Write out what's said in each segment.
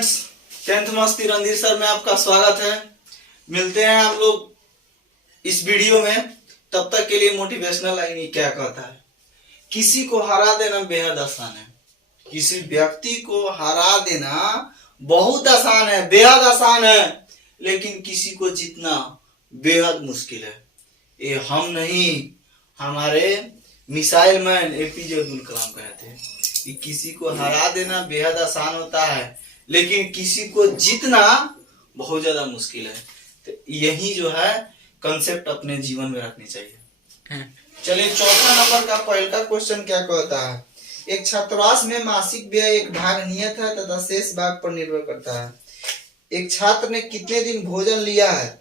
Students, 10th मस्ती Randhir sir में आपका स्वागत है। मिलते हैं हम लोग इस वीडियो में। तब तक के लिए मोटिवेशनल लाइन क्या कहता है, किसी को हरा देना बेहद आसान है। किसी व्यक्ति को हरा देना बहुत आसान है, बेहद आसान है, लेकिन किसी को जीतना बेहद मुश्किल है। ये हम नहीं, हमारे missile man APJ Abdul Kalam कहते हैं कि किसी को हरा देना बेहद आसान होता है, लेकिन किसी को जीतना बहुत ज्यादा मुश्किल है। तो यही जो है कंसेप्ट अपने जीवन में रखनी चाहिए। चलिए, चौथा नंबर का पहला क्वेश्चन क्या कहता है, एक छात्रावास में मासिक व्यय एक भाग नियत है तथा शेष भाग पर निर्भर करता है। एक छात्र ने कितने दिन भोजन लिया है?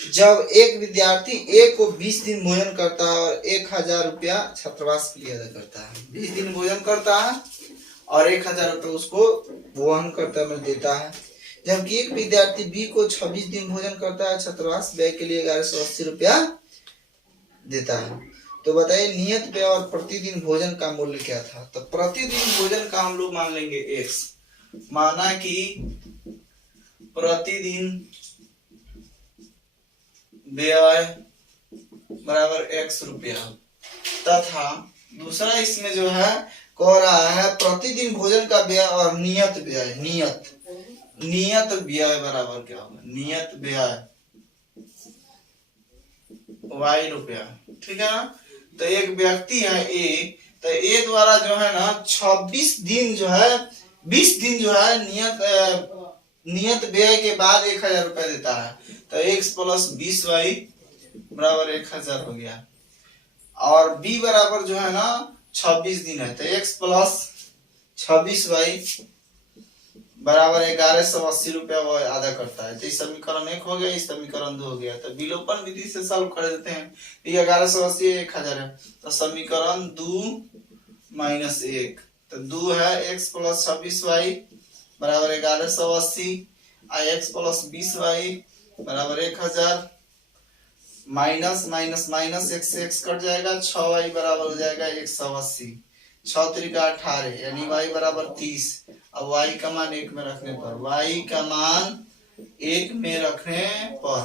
जब एक विद्यार्थी एक को 20 दिन भोजन करता है और 1000 रुपया छात्रावास के लिए अदा करता है। 20 दिन भोजन करता है और 1000 रुपया उसको वहन करता है, देता है। जबकि एक विद्यार्थी बी को 26 दिन भोजन करता है, छात्रावास व्यय के लिए 1180 रुपया देता है। तो बताइए नियत व्यय और प्रतिदिन भोजन का मूल्य क्या था? तो प्रतिदिन भोजन का हम लोग मान लेंगे x, माना कि प्रतिदिन व्यय बराबर x रुपया, तथा दूसरा इसमें जो है कह रहा है प्रतिदिन भोजन का व्यय और नियत व्यय। नियत व्यय बराबर क्या होगा? नियत व्यय y रुपया, ठीक है ना। तो एक व्यक्ति है ए, तो ए द्वारा जो है ना 26 दिन जो है 20 दिन जो है नियत व्यय के बाद 1000 रुपया देता है। तो x प्लस 20y बराबर 1000 हो गया। और b बराबर जो है ना 26 दिन है, तो x प्लस 26y बराबर 1180 रुपया वो अदा करता है। तो इस समीकरण 1 हो गया, इस समीकरण 2 हो गया। तो विलोपन विधि से सॉल्व कर देते हैं। ये 1180 1000 है, तो समीकरण 2 माइनस 1, तो 2 है x प्लस 26y बराबर 1180 और x प्लस 20y बराबर 1000, माइनस माइनस माइनस x से x कट जाएगा, 6y बराबर हो जाएगा 180, 6 त्रिका 18 यानी y बराबर 30। अब y का मान 1 में रखने पर, y का मान 1 में रखने पर,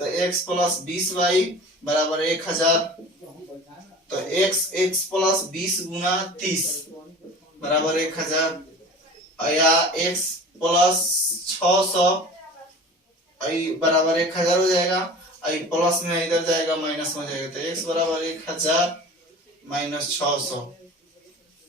तो x प्लस 20y बराबर 1000, तो x प्लस 20 गुना 30 बराबर 1000, या x प्लस 600 बराबर 1000 हो जाएगा। प्लस में इधर जाएगा माइनस हो जाएगा, तो x बराबर 1000 माइनस 600,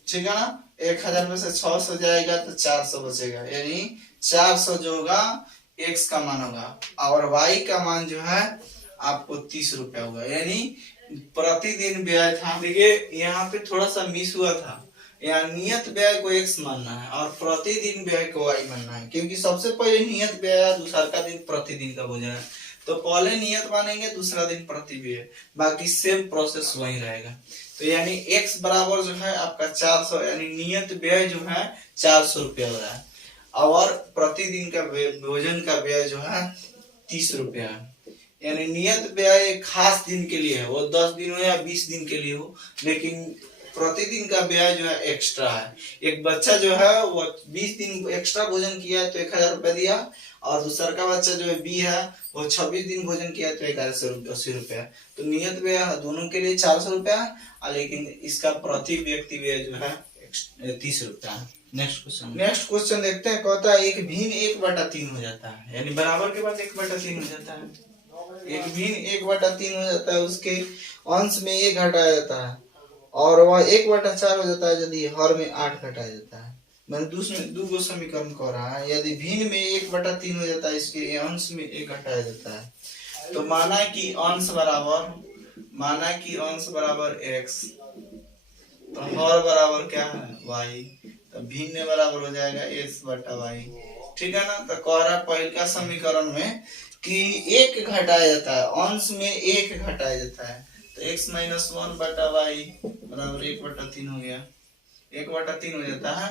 ठीक है ना। 1000 में से 600 जाएगा तो 400 बचेगा, यानी 400 जो होगा x का मान होगा, और y का मान जो है आपको 30 रुपया होगा। यानी प्रतिदिन व्यय था, देखिए यहाँ पे थोड़ा सा मिस हुआ था, यहाँ नियत व्यय को x मानना है और प्रतिदिन व्यय को y मानना है, क्योंकि सबसे पहले नियत व्यय है, दूसरा का दिन प्रतिदिन का भोजन है। तो पहले नियत मानेंगे, दूसरा दिन प्रतिव्यय, बाकी सेम प्रोसेस वही रहेगा। तो यानी x बराबर जो है आपका 400, यानी नियत व्यय जो है 400 रुपया हो रहा है, और प्रतिदिन का भोजन का व्यय जो है 30 रुपया है। यानी नियत व्यय एक खास दिन के लिए है, वो 10 दिन हो या 20 दिन के लिए हो, लेकिन प्रतिदिन का व्यय जो है एक्स्ट्रा है। एक बच्चा जो है वो 20 दिन एक्स्ट्रा भोजन किया है तो 1000 रुपया दिया, और दूसरा का बच्चा जो है बी है वो 26 दिन भोजन किया तो 1180 रुपया। तो नियत व्यय दोनों के लिए 400 रुपया है, लेकिन इसका प्रति व्यक्ति व्यय जो है 30 रुपया है। नेक्स्ट क्वेश्चन देखते हैं। कहता है एक भिन्न 1/3 हो जाता है, यानी बराबर के बाद 1/3 हो जाता है। एक भिन्न 1/3 हो जाता है, उसके अंश में 1 घटाया जाता है, और वह 1/4 हो जाता है यदि हर में 8 घटाया जाता है। मैंने दूसरे समीकरण कह रहा है, यदि भिन्न में 1/3 हो जाता है, इसके अंश में 1 घटाया जाता है। तो माना कि अंश बराबर x, तो हर बराबर क्या है y, तो भिन्न बराबर हो जाएगा x/y, ठीक है ना। तो कह रहा है पहला समीकरण में कि 1 घटाया जाता है, अंश में 1 घटाया जाता है, तो x - 1/y बराबर 1/3 हो गया, 1/3 हो जाता है।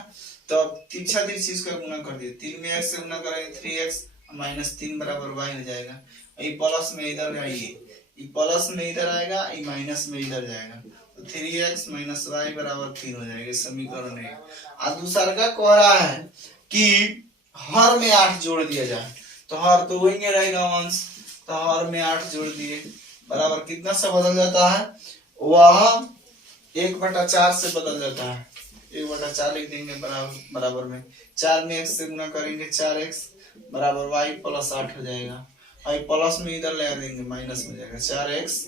तो तिरछा तिरछी इसका गुना कर दिए, 3 में x से गुना करेंगे 3x माइनस 3 बराबर y हो जाएगा। ये प्लस में इधर जाइए, ये प्लस में इधर आएगा, ये माइनस में इधर जाएगा, तो 3x माइनस y बराबर 3 हो जाएगा, समीकरण 1। और दूसरा का कह रहा है कि हर में 8 जोड़ दिया जाए तो हर तो वही रहेगा अंश, तो हर में 8 जोड़ दिए बराबर कितना से बदल जाता है, वह 1/4 से बदल जाता है। 1/4 लिख देंगे बराबर में 4 में x से गुना करेंगे 4x बराबर y प्लस 8 हो जाएगा। y प्लस में इधर लगा देंगे माइनस में जाएगा 4x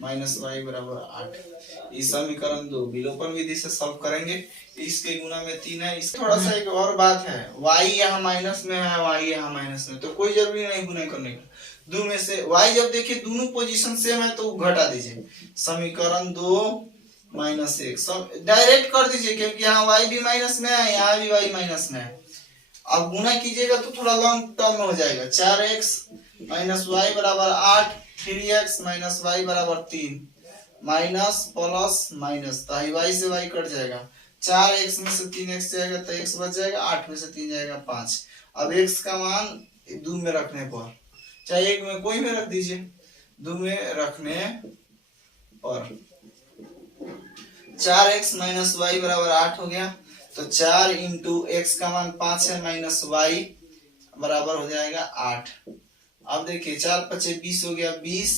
माइनस y बराबर 8। इस समीकरण 2 विलोपन विधि से सॉल्व करेंगे। इसके गुना में 3 है। इस थोड़ा सा एक और बात है, y यहाँ माइनस में है, y यहाँ माइनस में, तो कोई जरूरी नहीं गुना करने का। दो में से y जब देखिए दोनों पोजीशन सेम है तो घटा दीजिए, समीकरण 2 माइनस 1 सब डायरेक्ट कर दीजिए, क्योंकि यहाँ y भी माइनस में है, यहाँ भी y माइनस में है। अब गुना कीजिएगा तो थोड़ा लॉन्ग टर्म में हो जाएगा। 4x माइनस वाई बराबर 8, 3x माइनस वाई बराबर 3, माइनस प्लस माइनस, तो y से y कट जाएगा। 4x में से 3x जाएगा तो x बच जाएगा, 8 में से 3 जाएगा 5। अब x का मान 2 में रखने पर, चाहे 1 में कोई में रख दीजिए, 2 में रखने पर 4x माइनस वाई बराबर 8 हो गया। तो 4 इंटू एक्स का मान 5 है माइनस वाई बराबर हो जाएगा 8। अब देखिए 4 5 20 हो गया, 20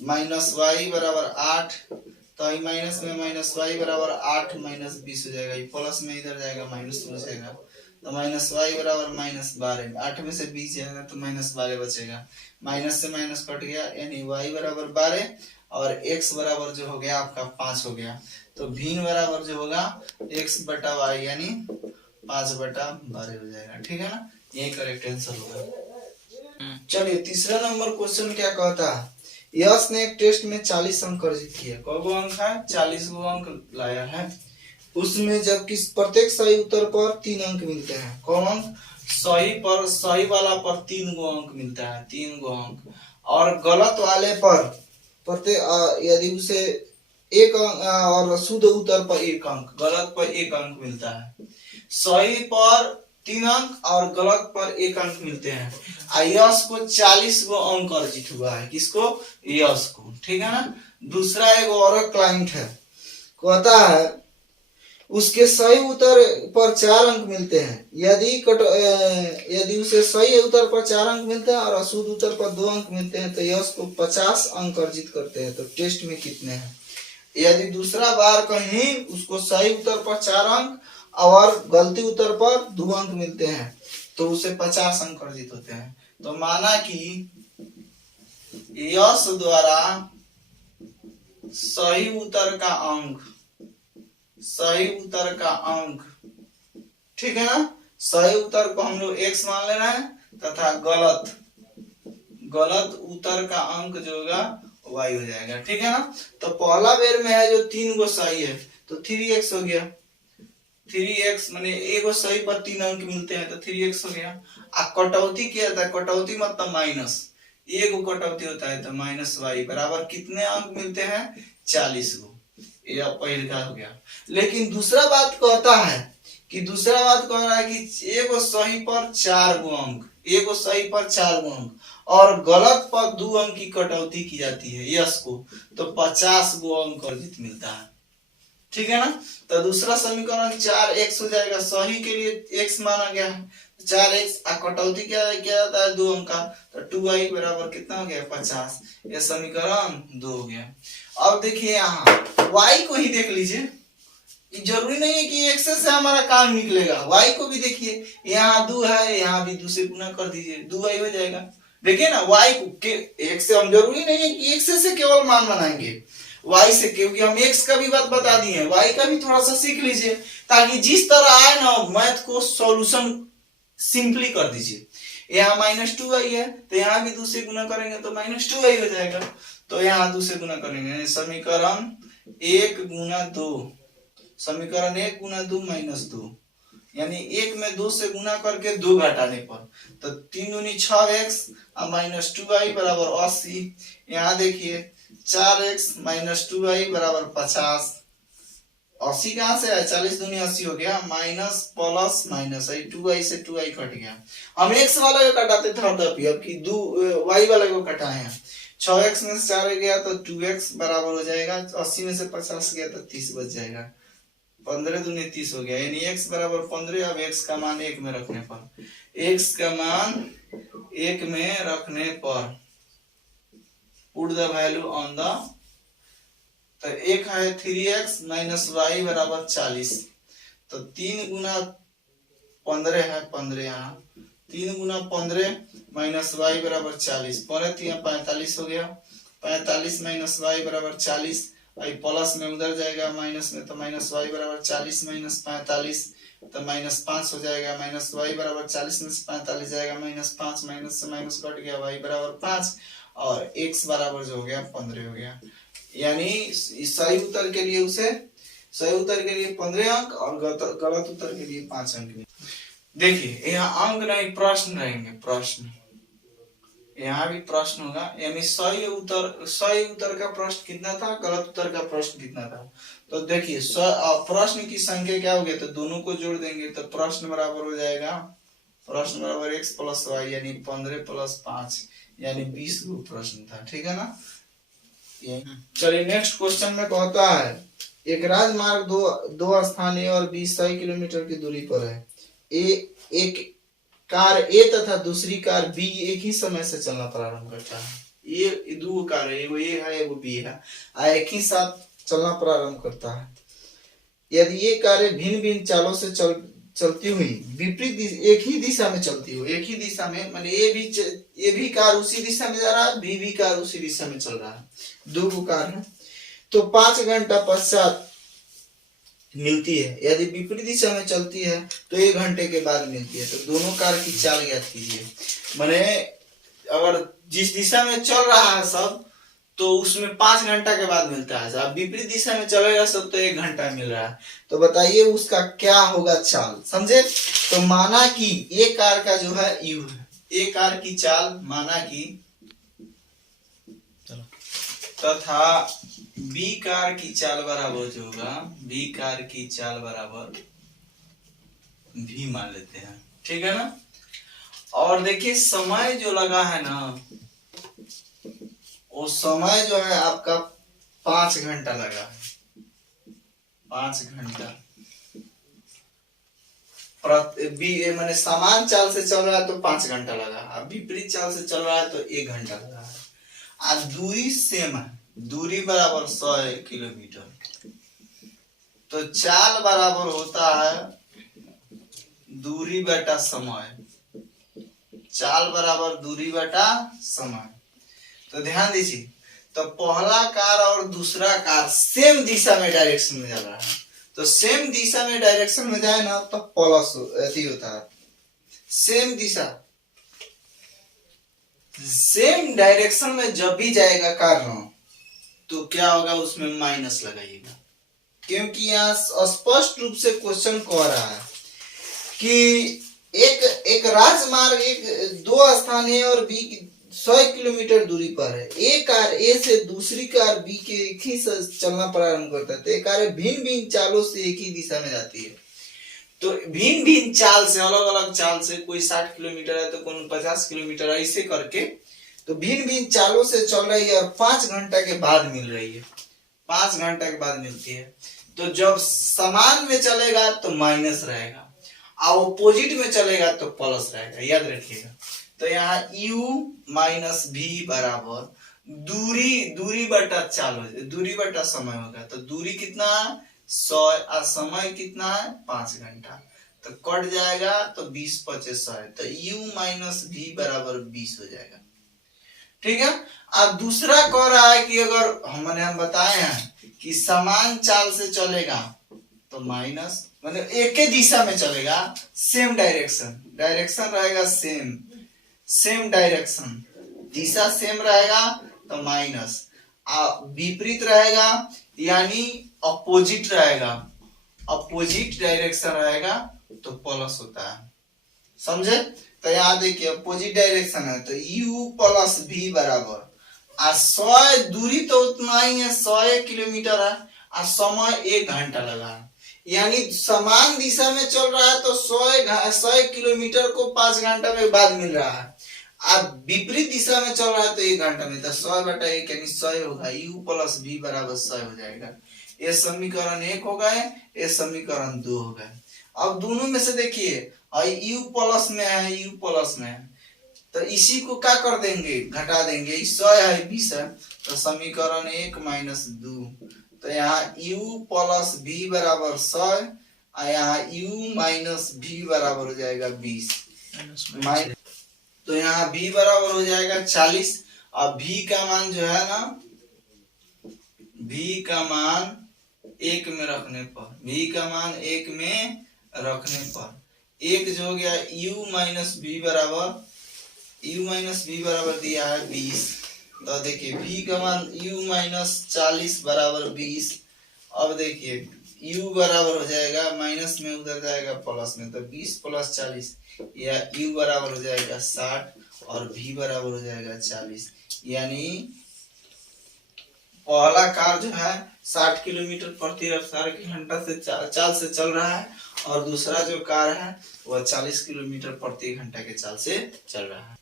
माइनस वाई बराबर 8, तो माइनस में माइनस वाई बराबर 8 माइनस 20 हो जाएगा, प्लस में इधर जाएगा माइनस हो जाएगा, तो माइनस वाई बराबर माइनस 12। 8 में से 20 जाएगा तो माइनस 12 बचेगा, माइनस से माइनस कट गया, यानी वाई बराबर 12 और x बराबर जो हो गया आपका 5 हो गया। तो भिन्न बराबर जो होगा x बटा वाई यानी 5/12 हो जाएगा। ठीक है ना, यही करेक्ट आंसर होगा। चलिए तीसरा नंबर क्वेश्चन क्या कहता है, यश ने एक टेस्ट में 40 अंक अर्जित किया। कौन अंक है, 40 अंक लाया है। उसमें जबकि प्रत्येक सही उत्तर पर 3 अंक मिलते हैं। कौन अंक, सही वाला पर 3 अंक मिलता है, 3 अंक, और गलत वाले पर प्रत्येक यदि उसे 1 अंक और शुद्ध उत्तर पर 1 अंक, गलत पर 1 अंक मिलता है। सही पर 3 अंक और गलत पर 1 अंक मिलते हैं। यश को 40 अंक अर्जित हुआ है, किसको, यश को। ठीक है ना। दूसरा एक और क्लाइंट है, कहता है उसके सही उत्तर पर 4 अंक मिलते हैं। यदि उसे सही उत्तर पर 4 अंक मिलते हैं और अशुद्ध उत्तर पर 2 अंक मिलते हैं तो यश को 50 अंक अर्जित करते हैं। तो टेस्ट में कितने हैं। यदि दूसरा बार कहीं उसको सही उत्तर पर 4 अंक और गलती उत्तर पर 2 अंक मिलते हैं तो उसे 50 अंक अर्जित होते हैं। तो माना कि यश द्वारा सही उत्तर का अंक, ठीक है ना, सही उत्तर को हम लोग x मान ले रहे हैं तथा गलत उत्तर का अंक जो होगा y हो जाएगा। ठीक है ना। तो पहला बेर में है जो 3 गो सही है तो 3x हो गया, 3x माने एगो सही पर 3 अंक मिलते हैं तो 3x हो गया। कटौती किया था, कटौती मतलब माइनस, एगो कटौती होता है तो माइनस y बराबर कितने अंक मिलते हैं, 40 गो। यह पहला हो गया। लेकिन दूसरा बात कहता है कि एगो सही पर 4 गो अंक, एगो सही पर 4 गो अंक और गलत पर 2 अंक की कटौती की जाती है यश को, तो 50 गो अंक अर्जित मिलता है। ठीक है ना। तो दूसरा समीकरण 4x हो जाएगा, सही के लिए x माना गया है 4x, कटौती क्या जाता है 2 अंक का, तो 2y बराबर कितना हो गया 50। यह समीकरण 2 हो गया। अब देखिए यहाँ y को ही देख लीजिए, जरूरी नहीं है कि x से हमारा काम निकलेगा, y को भी देखिए, यहाँ 2 है, यहाँ भी 2 से गुना कर दीजिए, 2y हो जाएगा। देखिए ना, y को x से हम जरूरी नहीं है कि x से केवल मान बनाएंगे, y से, क्योंकि हम x का भी बात बता दिए, y का भी थोड़ा सा सीख लीजिए ताकि जिस तरह आए ना मैथ को सॉल्यूशन सिंपली कर दीजिए। यहाँ -2y है तो यहाँ भी 2 से गुना करेंगे तो -2y हो जाएगा, तो यहाँ 2 से गुना करेंगे, समीकरण 1 गुना 2, समीकरण 1 गुना 2 -2, यानी 1 में 2 से गुना करके 2 घटाने पर, तो 3 दूनी 6x और -2y बराबर 80। यहाँ देखिए 4x -2y बराबर 50। 80 कहाँ से आया, 40 दूनी 80 हो गया, माइनस प्लस माइनस, 2y से 2y कट गया। हम x वाला को कटाते थे हरदपी, अब की y वाला को कटाए हैं। 6x में से 4 गया तो 2x बराबर हो जाएगा, 80 में से 50 गया तो 30 बच जाएगा। 15 दूनी 30 हो गया, यानी x बराबर 15। अब x का मान 1 में रखने पर, x का मान 1 में रखने पर put the value on the, तो एक है 3x माइनस वाई बराबर 40, तो 3 गुना 15 है, 15 यहाँ 3 गुना 15 माइनस वाई बराबर 40, 45 हो गया। 45 माइनस वाई बराबर 40, आई प्लस में उधर जाएगा माइनस में, तो माइनस वाई बराबर 40 माइनस 45, तो माइनस 5 हो जाएगा। माइनस वाई बराबर 40 में से 45 जाएगा माइनस 5, माइनस से माइनस कट गया, वाई बराबर 5 और x बराबर जो हो गया 15 हो गया। यानी सही उत्तर के लिए उसे, सही उत्तर के लिए 15 अंक और गलत उत्तर के लिए 5 अंक। देखिए यहाँ अंक नहीं प्रश्न रहेंगे, प्रश्न यहाँ भी प्रश्न होगा, यानी सही उत्तर का प्रश्न कितना था, गलत उत्तर का प्रश्न कितना था। तो देखिए प्रश्न की संख्या क्या होगी, तो दोनों को जोड़ देंगे तो प्रश्न बराबर हो जाएगा, प्रश्न बराबर x प्लस वाई यानी 15 प्लस 5 यानी 20 गो प्रश्न था, ठीक है ना। चलिए नेक्स्ट क्वेश्चन में कहता है एक राजमार्ग दो स्थानीय और 20 किलोमीटर की दूरी पर है। एक कार ए तथा दूसरी कार बी एक ही समय से चलना प्रारंभ करता है। ये दो कार है, एगो ए है एगो बी है, एक ही साथ चलना प्रारंभ करता है। यदि ये कारें भिन्न भिन्न चालों से चलती हुई विपरीत एक ही दिशा में चलती हो, एक ही दिशा में, माने ये भी कार उसी दिशा में जा रहा है, बी भी कार उसी दिशा में चल रहा है, दो कार है, तो 5 घंटा पश्चात मिलती है। यदि विपरीत दिशा में चलती है तो 1 घंटे के बाद मिलती है। तो दोनों कार की चाल ज्ञात कीजिए। माने अगर जिस दिशा में चल रहा है सब तो उसमें 5 घंटा के बाद मिलता है, अब विपरीत दिशा में चलेगा सब तो 1 घंटा मिल रहा है। तो बताइए उसका क्या होगा चाल, समझे। तो माना कि ए कार का जो है यू है, ए कार की चाल माना कि तथा बी कार की चाल बराबर जो होगा, बी कार की चाल बराबर भी मान लेते हैं, ठीक है ना। और देखिए समय जो लगा है ना, वो समय जो है आपका 5 घंटा लगा है, 5 घंटा। मैंने समान चाल से चल रहा है तो 5 घंटा लगा, अब विपरीत चाल से चल रहा है तो 1 घंटा लगा है। आज दूरी सेम है, दूरी बराबर 100 किलोमीटर, तो चाल बराबर होता है दूरी बटा समय, चाल बराबर दूरी बटा समय। तो ध्यान दीजिए, तो पहला कार और दूसरा कार सेम दिशा में डायरेक्शन में जा रहा है, तो सेम दिशा में डायरेक्शन में जाए ना तो प्लस ऐसी होता है, सेम दिशा सेम डायरेक्शन में जब भी जाएगा कार ना तो क्या होगा, उसमें माइनस लगाइएगा, क्योंकि यहाँ स्पष्ट रूप से क्वेश्चन कह रहा है कि एक राजमार्ग एक दो स्थानीय और बी 100 किलोमीटर दूरी पर है। एक कार ए से दूसरी कार बी के एक ही से चलना प्रारंभ करता है, तो एक कार भिन्न भिन्न चालों से एक ही दिशा में जाती है। तो भिन्न भिन्न चाल से, अलग अलग चाल से, कोई 60 किलोमीटर है तो कोई 50 किलोमीटर, ऐसे करके तो भिन्न भिन्न चालों से चल रही है और 5 घंटा के बाद मिल रही है, 5 घंटा के बाद मिलती है। तो जब समान में चलेगा तो माइनस रहेगा और ऑपोजिट में चलेगा तो प्लस रहेगा, याद रखिएगा। तो यहाँ u माइनस भी बराबर दूरी बटा चाल हो जाए, दूरी बटा समय होगा। तो दूरी कितना है 100 और समय कितना है 5 घंटा, तो कट जाएगा तो 20 × 100 है, तो u माइनस भी बराबर 20 हो जाएगा, ठीक है। अब दूसरा कह रहा है कि अगर हम बताए हैं कि समान चाल से चलेगा तो माइनस, मतलब एक ही दिशा में चलेगा, सेम डायरेक्शन रहेगा, सेम डायरेक्शन, दिशा सेम रहेगा तो माइनस, विपरीत रहेगा यानी अपोजिट रहेगा, अपोजिट डायरेक्शन रहेगा तो प्लस होता है, समझे। तो यहाँ देखिए अपोजिट डायरेक्शन है तो u प्लस भी बराबर 100, दूरी तो उतना ही है 100 किलोमीटर है और समय 1 घंटा लगा है, यानी समान दिशा में चल रहा है तो 100 किलोमीटर को 5 घंटा में बाद मिल रहा है, अब विपरीत दिशा में चल रहा है तो 1 घंटा में, तो 100 बटा 1 यानी 100 होगा, u प्लस भी बराबर 100 हो जाएगा। ये समीकरण 1 हो गए, ये समीकरण 2 हो गए। अब दोनों में से देखिए u प्लस में है, u प्लस में है, तो इसी को क्या कर देंगे, घटा देंगे। 100 है 20 है, तो समीकरण 1 माइनस 2, तो यहाँ u प्लस v बराबर 100, और यहाँ u माइनस v बराबर हो जाएगा 20। तो यहाँ v बराबर हो जाएगा 40। अब v का मान जो है ना, v का मान 1 में रखने पर, v का मान 1 में रखने पर 1 जो हो गया u माइनस v बराबर दिया है 20। तो देखिए v का मान u माइनस 40 बराबर 20। अब देखिए u बराबर हो जाएगा, माइनस में उधर जाएगा प्लस में, तो 20 प्लस 40 या u बराबर हो जाएगा 60 और v बराबर हो जाएगा 40। यानी पहला कार जो है 60 किलोमीटर प्रति रफ्तार के घंटा से चाल से चल रहा है, और दूसरा जो कार है वह 40 किलोमीटर प्रति घंटा के चाल से चल रहा है।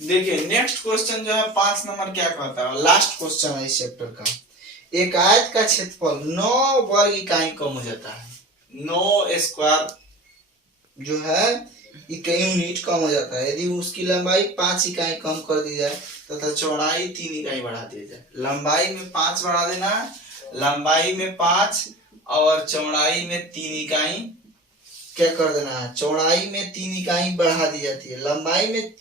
देखिए नेक्स्ट क्वेश्चन जो है 5 नंबर क्या कहता है, लास्ट क्वेश्चन है इस चैप्टर का। एक आयत का क्षेत्रफल 9 वर्ग इकाई कम हो जाता है, 9 स्क्वायर जो है यूनिट कम हो जाता है यदि उसकी लंबाई 5 इकाई कम कर दी जाए तथा चौड़ाई 3 इकाई बढ़ा दी जाए। लंबाई में 5 बढ़ा देना है, लंबाई में 5 और चौड़ाई में 3 इकाई क्या कर देना है, चौड़ाई में 3 इकाई बढ़ा दी जाती है, लंबाई में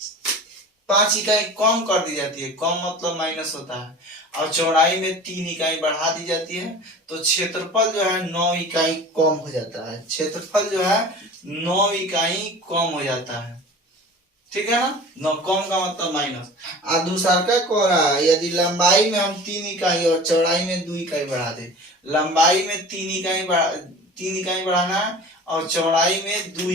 5 इकाई कम कर दी जाती है, कम मतलब माइनस होता है, और चौड़ाई में 3 इकाई बढ़ा दी जाती है। तो क्षेत्रफल जो है 9 इकाई कम हो जाता है, क्षेत्रफल जो है 9 इकाई कम हो जाता है, ठीक है ना। 9 कम का मतलब माइनस। और दूसरा का कह रहा है यदि लंबाई में हम 3 इकाई और चौड़ाई में 2 इकाई बढ़ा दे, लंबाई में 3 इकाई बढ़ाना है और चौड़ाई में 2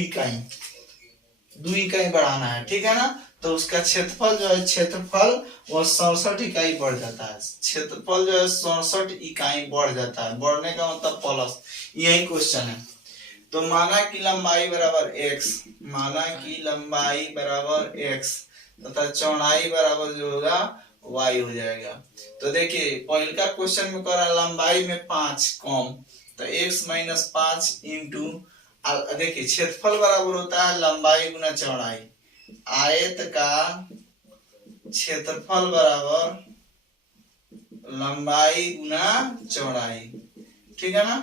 इकाई बढ़ाना है, ठीक है ना। तो उसका क्षेत्रफल जो है, क्षेत्रफल वो 67 इकाई बढ़ जाता है, क्षेत्रफल जो है 67 इकाई बढ़ जाता है, बढ़ने का मतलब प्लस, यही क्वेश्चन है। तो माना कि लंबाई बराबर x, माना कि लंबाई बराबर x तथा चौड़ाई बराबर जो होगा y हो जाएगा। तो देखिए पहले का क्वेश्चन में कह रहा लंबाई में 5 कम, तो x माइनस 5 इंटू, देखिए क्षेत्रफल बराबर होता है लंबाई गुना चौड़ाई, आयत का क्षेत्रफल बराबर लंबाई गुना चौड़ाई, ठीक है ना।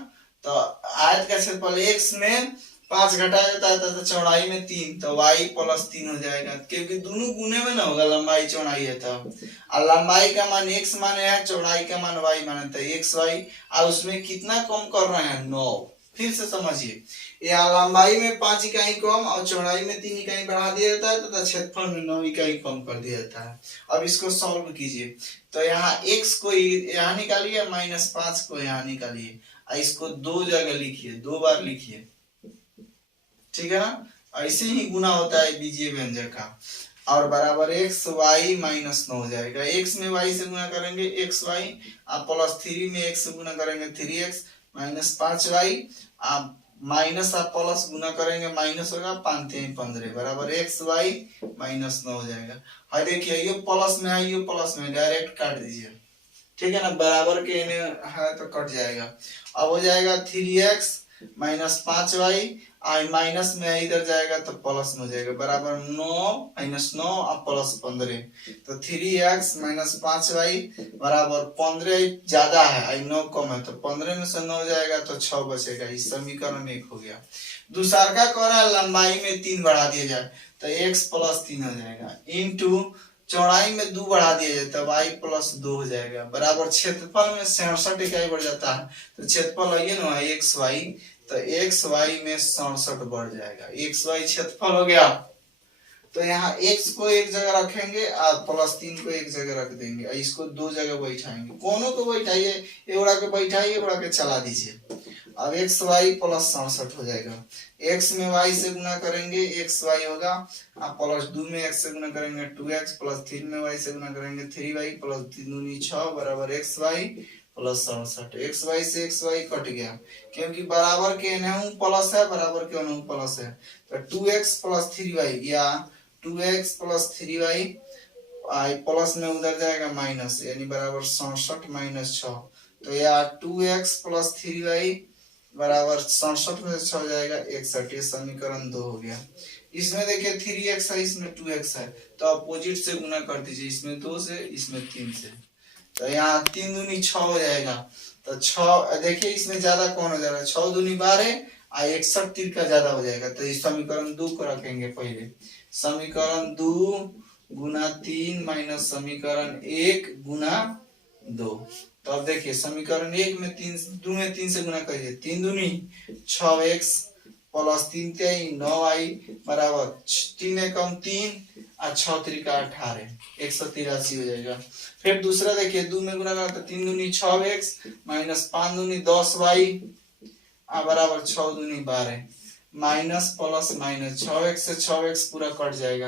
तो आयत का क्षेत्रफल x में 5 घटाया जाता है तो चौड़ाई में 3, तो y प्लस 3 हो जाएगा, क्योंकि दोनों गुने में ना होगा, लंबाई चौड़ाई है तो। और लंबाई का मान x माने है, चौड़ाई का मान y माने, तो x y, और उसमें कितना कम कर रहे हैं 9। फिर से समझिए, यहाँ लंबाई में 5 इकाई कम और चौड़ाई में 3 इकाई बढ़ा दिया जाता है तथा क्षेत्रफल में 9 इकाई कम कर दिया जाता है। अब इसको सॉल्व कीजिए, तो यहाँ x को यहाँ निकालिए, माइनस 5 को यहाँ निकालिए, इसको 2 जगह लिखिए, 2 बार लिखिए, ठीक है ना। ऐसे ही गुना होता है बीजीय व्यंजक का, और बराबर x y माइनस 9 हो जाएगा। x में y से गुना करेंगे x y, आप प्लस 3 में x से गुना करेंगे 3x माइनस 5y, आप माइनस आप प्लस गुना करेंगे माइनस होगा, 5 3 15 बराबर x y माइनस 9 हो जाएगा। और देखिए ये प्लस में है, ये प्लस में, डायरेक्ट काट दीजिए, ठीक है ना, बराबर के है तो कट जाएगा। अब हो जाएगा 3x माइनस 5y, आई माइनस में इधर जाएगा तो प्लस में हो जाएगा, बराबर 9 माइनस 9 और प्लस 15, तो 3x माइनस 5y बराबर 15 ज्यादा है, आई 9 कम है, तो 15 में से 9 जाएगा तो 6 बचेगा। इस समीकरण 1 हो गया। दूसरा का कह रहा है लंबाई में 3 बढ़ा दिया जाए तो x प्लस 3 हो जाएगा, इंटू चौड़ाई में 2 बढ़ा दिया जाए तो y प्लस 2 हो जाएगा, बराबर क्षेत्रफल में 67 इकाई बढ़ जाता है, तो क्षेत्रफल है ना एक्स वाई, तो एक्स वाई में 67 बढ़ जाएगा, एक्स वाई क्षेत्रफल हो गया। तो यहाँ x को एक जगह रखेंगे और प्लस 3 को एक जगह रख देंगे, इसको 2 जगह बैठाएंगे, कोनों को बैठाइए, एवड़ा के बैठाइए, एवड़ा के चला दीजिए। अब एक्स वाई प्लस 67 हो जाएगा, x में y से गुना करेंगे एक्स वाई होगा, अब प्लस 2 में x से गुना करेंगे 2x, प्लस 3 में y से गुना करेंगे 3y, प्लस 3 दूनी 6 बराबर X Y plus 67। X Y से एक्स वाई कट गया, क्योंकि बराबर के एनहु प्लस है, बराबर के एनहु प्लस है, तो 2x प्लस 3y या 2x प्लस 3y, आई प्लस में उधर जाएगा माइनस, यानी बराबर 67 माइनस 6, तो यहाँ 2x प्लस 3y बराबर 67 में से 6 जाएगा 61। ये समीकरण 2 हो गया। इसमें देखिए 3x है, इसमें 2x है, तो अपोजिट से गुना कर दीजिए, इसमें 2 से, इसमें 3 से। तो यहाँ 3 दूनी 6 हो जाएगा। तो 6 देखिए इसमें ज्यादा कौन हो जाएगा, 6 दूनी 12 और 61 3 का ज्यादा हो जाएगा। तो इस समीकरण 2 को रखेंगे पहले, समीकरण 2 गुना 3 माइनस समीकरण 1 गुना 2। तो अब देखिए समीकरण 1 में 3 2 में 3 से गुना करिए, 3 दूनी 6x प्लस 3 3 9y बराबर 3 एकम 3 और 6 त्रिका 18 183 हो जाएगा। फिर दूसरा देखिए 2 में गुना करते 3 दूनी 6x माइनस 5 दूनी 10y बराबर 6 दूनी 12 माइनस प्लस माइनस 6x से 6x पूरा कट जाएगा,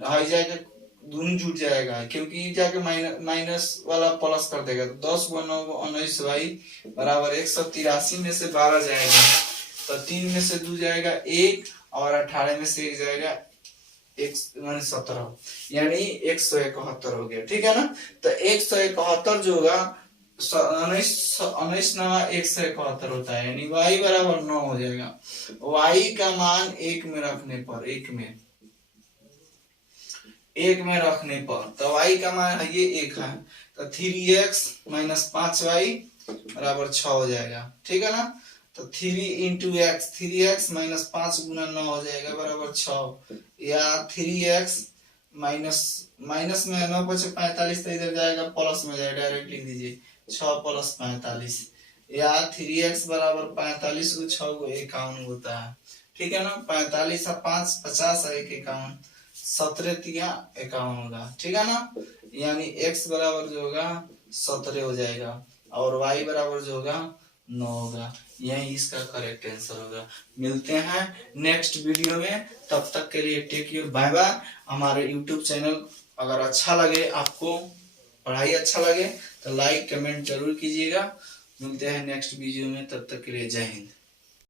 हो जाएगा दोनों जुट जाएगा, क्योंकि जाके माइनस वाला प्लस कर देगा। तो 10 × 9 = 19y बराबर 183 में से 12 जाएगा, तो 3 में से 2 जाएगा 1 और 18 में से 1 जाएगा 17, यानी 171 हो गया। ठीक है ना। तो 171 जो होगा 19 नवा 171 होता है, यानी y बराबर 9 हो जाएगा। y का मान 1 में रखने पर, 1 में रखने पर, तो y का मान है ये 1 है, तो 3x माइनस 5y बराबर 6 हो जाएगा। ठीक है ना। तो 3 × x, 3x माइनस 5 गुना 9 हो जाएगा बराबर 6, या 3x माइनस में 9 × 5 = 45, तो इधर जाएगा प्लस में जाएगा, डायरेक्ट लिख दीजिए 6 + 45, या 3x बराबर 45 को 6 को 51 होता है। ठीक है ना। 45 और 5 50 और 1 51, 17 × 51 होगा। ठीक है ना। यानी x बराबर जो होगा 17 हो जाएगा और y बराबर जो होगा 9 होगा। यही इसका करेक्ट आंसर होगा। मिलते हैं नेक्स्ट वीडियो में, तब तक के लिए टेक केयर, बाय बाय। हमारे यूट्यूब चैनल अगर अच्छा लगे, आपको पढ़ाई अच्छा लगे तो लाइक कमेंट जरूर कीजिएगा। मिलते हैं नेक्स्ट वीडियो में, तब तक के लिए जय हिंद।